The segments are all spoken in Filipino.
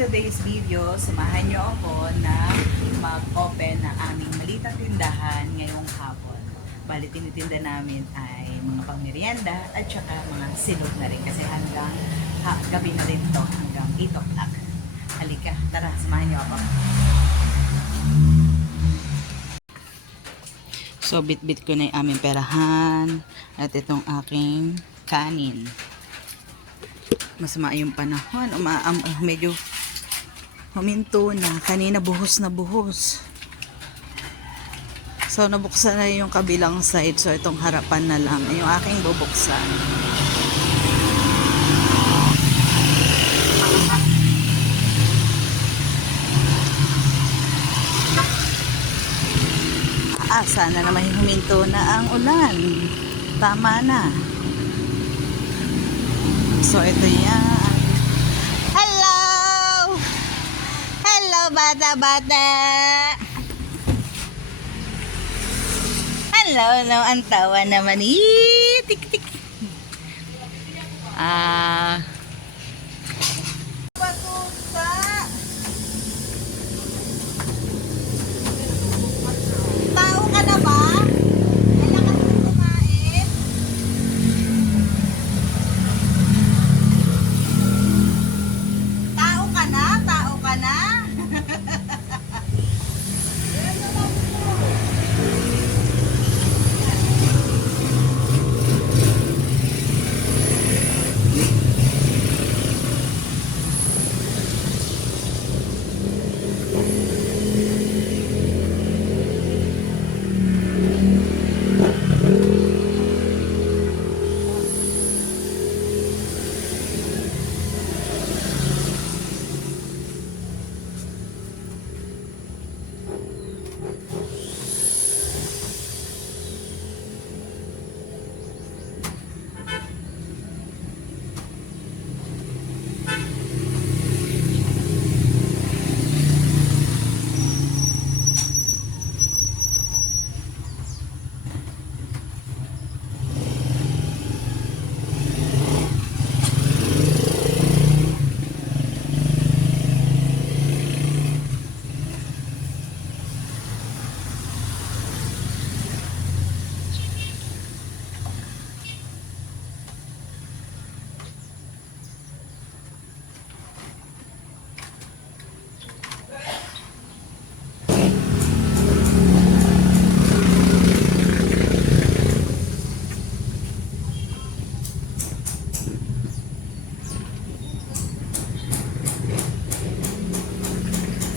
today's video, samahan niyo ako na mag-open ng aming malitang tindahan ngayong hapon. Bali, tinitinda namin ay mga pangmerienda at saka mga silog na rin kasi hanggang gabi na rin to, hanggang 8 o'clock. Halika, tara, samahan niyo ako. So, bit-bit ko na yung aming perahan at itong aking kanin. Masama yung panahon, medyo huminto na. Kanina buhos na buhos. So nabuksan na yung kabilang side. So itong harapan na lang yung aking bubuksan. Sana naman huminto na ang ulan. Tama na. So ito yan. Hello! Hello, bata-bata! Hello, hello. Ang tawa naman. Tik-tik. Patusa! Tao ka na ba? Kailangan mo kumain? Tao ka na? Tao ka na?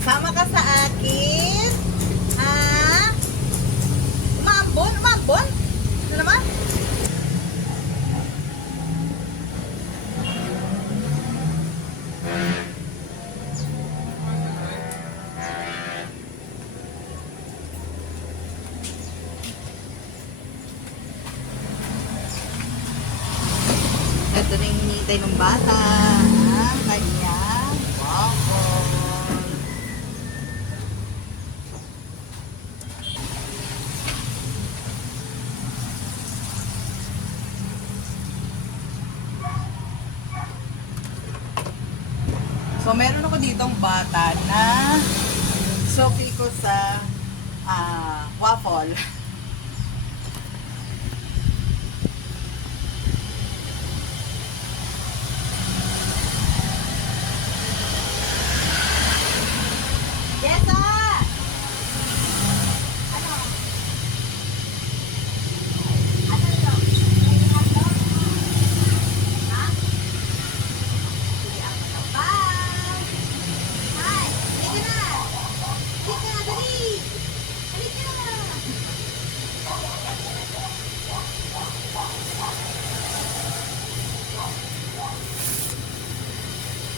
Sama ka sa akin? Umambon? Umambon? Ano naman? Ito na yung hinihintay ng bata. Kanya. Wow. So, meron ako ditong bata na soki ko sa waffle. Yes, sir! Ano? Ano ito? Ha? Sige, ang ito. Bye! Hi! Halika na! Halika na, dali! Halika na!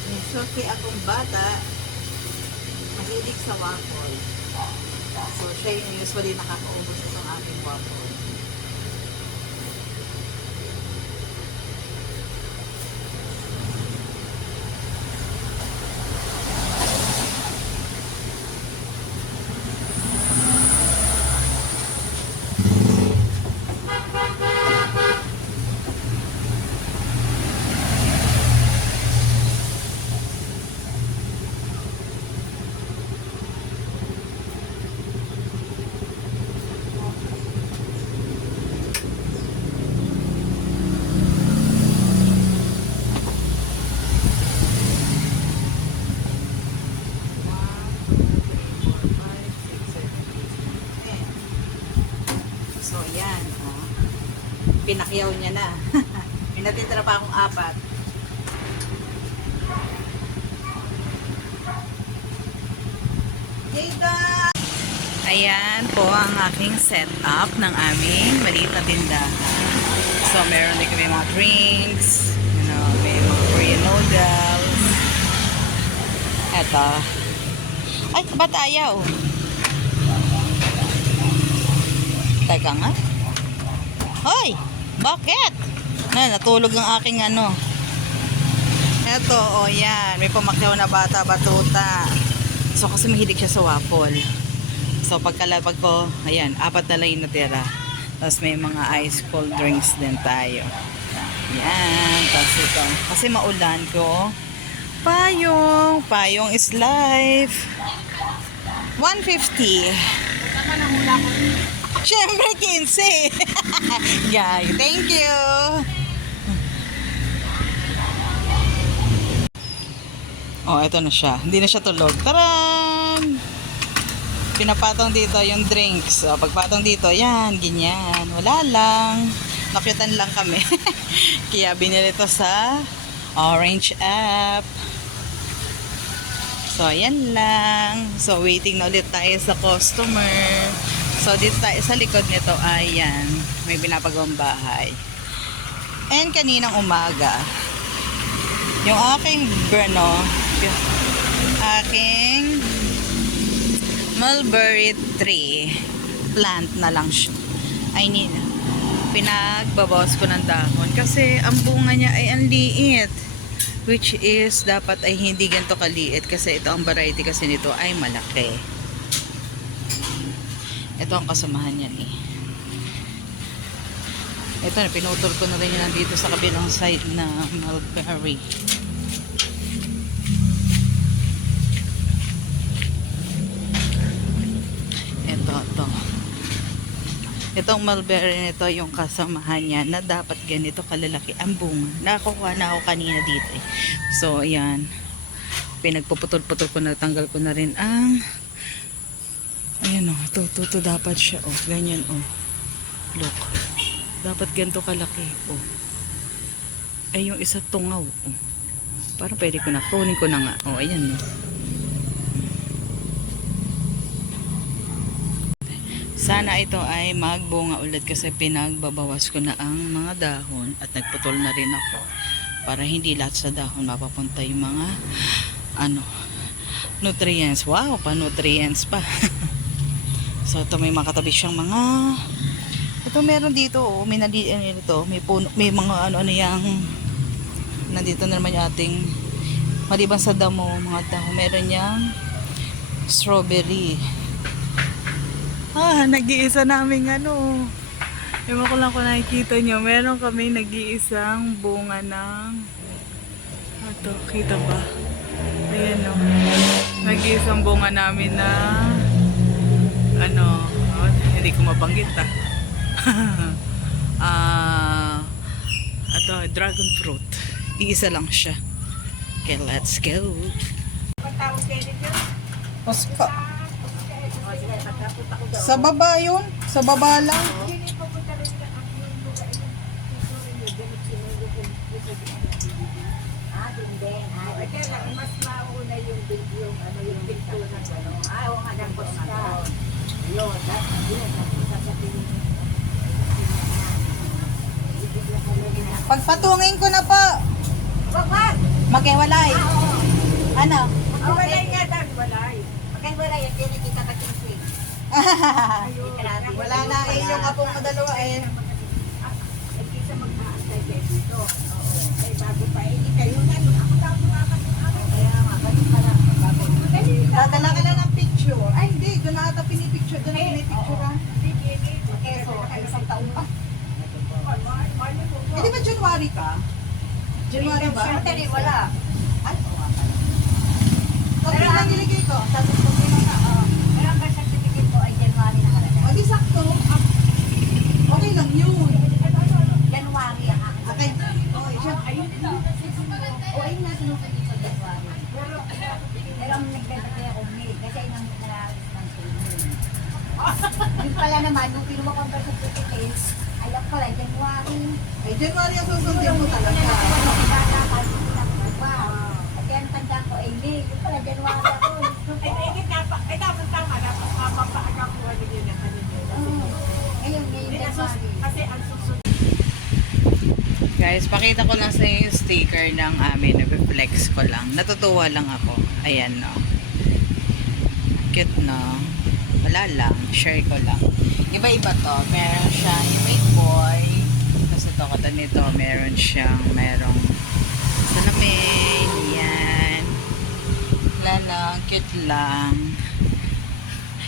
May soki akong bata. Mahilig sa waffle. So, siya yung usually nakakaubos sa aking waffle. yan. Oh. Pinakyaw niya na. May natitira pa akong 4. Ayan po ang aking setup ng aming maliit na tindahan. So, meron din kami mga drinks, may mga Korean noodles. Eto. Ay, ba't ayaw? Teka nga. Hoy! Bakit? Natulog ang aking ano. Eto, o yan. May pumakyaw na bata, batuta. So, kasi mahilig siya sa waffle. So, pagkalapag ko, ayan, 4 na lang yung natira. Tapos may mga ice cold drinks din tayo. Yan. Tapos ito. Kasi maulan ko. Payong. Payong is life. 150. Siyempre, 15. Guys, thank you. Oh, ito na siya. Hindi na siya tulog. Taran! Pinapatong dito yung drinks. So, pagpatong dito, yan, ganyan. Wala lang. Nakyutan lang kami. Kaya binili ito sa Orange app. So, yan lang. So, waiting na ulit tayo sa customer. So, dito tayo sa likod nito, ayan. May binapagawang bahay. And kaninang umaga, yung aking aking mulberry tree plant na lang siya. Pinagbabawas ko ng dahon kasi ang bunga niya ay ang liit, which is dapat ay hindi ganito kaliit kasi ito ang variety kasi nito ay malaki. Ito ang kasamahan niya eh. Ito na, pinutol ko na rin yan dito sa kabilang side na mulberry. Itong mulberry nito, yung kasamahan niya na dapat ganito kalalaki ang bunga. Nakakuha na ako kanina dito eh. So, ayan. Pinagpuputol-putol ko na, tanggal ko na rin ang ayan o, ito dapat siya o. Ganyan o. Look. Dapat ganito kalaki o. Ay, yung isa tungaw o. Parang pwede ko na, kunin ko na nga. O, ayan o. Sana ito ay magbunga ulit kasi pinagbabawas ko na ang mga dahon at nagputol na rin ako para hindi lahat sa dahon mapapunta yung mga nutrients. Wow, pa-nutrients pa. So ito may makatabi siyang mga ito meron dito oh, may nandito, may puno, may mga yang nandito na naman yung ating maliban sa damo, mga dahon, meron yang strawberry. Nag-iisa naming ewan ko lang kung nakikita nyo, meron kami nag-iisang bunga ng ito, kita ba? Ayan o, nag-iisang bunga namin na hindi ko mabanggit ito, dragon fruit. Iisa lang siya. Okay, let's go. Paska. Sa baba yun? Sa baba lang? Mas mauna yung video, yung pinto na gano'n. Oo nga, dapat ka. Yun, pagpatungin ko na po. Maghiwalay. Ano? Walay nga dan, walay. Maghiwalay, yan din kita kakinsing. Wala na eh, yung apong mo dalawa eh. Hindi sa mag-aantay kayo dito. Oo. Ay, bago pa, hindi kayo na. Ako daw makakasama. Kaya nga, ganun ka lang. Dadala ka lang ng picture. Ay, hindi. Doon na ata pinipicture. Doon na pinipicture ha. So, isang taon pa. Hindi ba January ka? January ba? Wala. Pag lang nilagay ko. Tapos kung sino na. Pero ang birth certificate ko ay January nakalagay. O di sakto. Okay lang yun. January ang akin. Okay. Ayun na sinukot dito sa January. Pero ang nagbebate ako May kasi nang nararas ng training. Yung pala naman, nung pinuha ko ang birth certificate, January. Ay, January ang susundin Yung mo hindi ko talaga. na nakuha ng bata kahit hindi na kuha. At yan tanda ko ay May. Yung pala January ako. Ay, dapat tama. Dapat mapapaaga ko ano yun na kanina. Ngayon, January. Kasi ang susunod. Guys, pakita ko lang sa inyo yung sticker ng amin. Nag-flex ko lang. Natutuwa lang ako. Ayan, no. Cute, no. Wala lang. Share ko lang. Iba-iba to. Meron siyang yung may boy. Tapos ito, kata nito, meron merong salamin. Yan. Wala lang. Cute lang.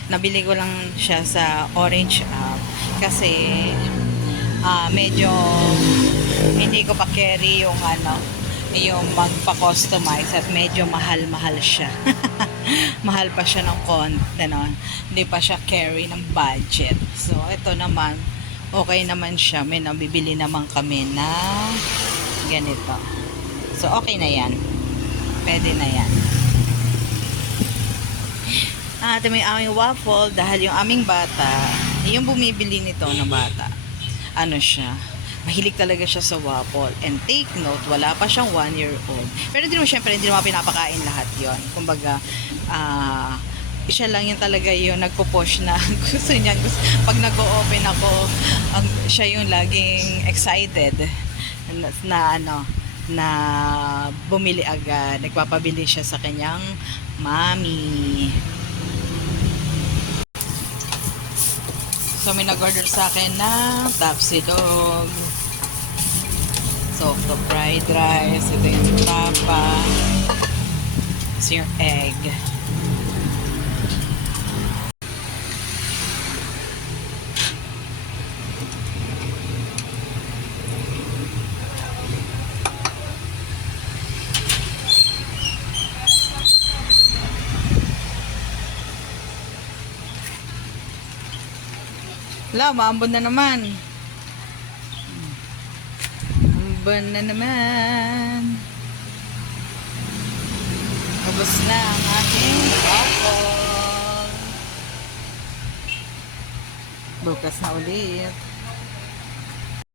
Nabili ko lang siya sa Orange app. Kasi, medyo hindi ko pa carry yung yung magpa-customize at medyo mahal-mahal siya. Mahal pa siya ng konti, no? Hindi pa siya carry ng budget. So, ito naman, okay naman siya. May nabibili naman kami na ganito. So, okay na yan. Pwede na yan. At may aming waffle dahil yung aming bata, yung bumibili nito na bata, ano siya, mahilig talaga siya sa waffle. And take note, wala pa siyang 1-year-old. Pero hindi naman, syempre, hindi naman pinapakain lahat yon. Kumbaga, siya lang yung talaga yung nagpo-push na gusto niya. Pag nag-o-open ako, siya yung laging excited na bumili agad. Nagpapabili siya sa kanyang mommy. So, may nag-order sa akin ng tapsilog. So, the fried rice. Ito yung tapa. Ito yung egg. Wala, maambon na naman. Ambon na naman. Ubus na ang aking waffle. Bukas na ulit.